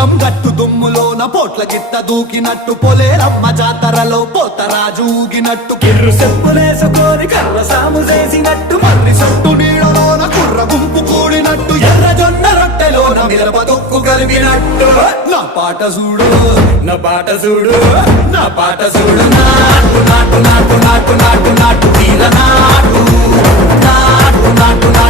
పొలం గట్టు దుమ్ములోన పోట్ల గిట్ట దూకినట్టు పొలేరమ్మ జాతరలో పోతరాజు ఊగినట్టు కిర్రు చెప్పులేసుకొని కర్ర సాము చేసినట్టు మర్రి సొట్టు నీడలోన కుర్ర గుంపు కూడినట్టు ఎర్ర జొన్న రొట్టెలోన మిరప తొక్కు కలిపినట్టు నా పాట చూడు నా పాట చూడు నా పాట చూడు నాటు నాటు నాటు నాటు నాటు నాటు తీర నాటు నాటు నాటు నాటు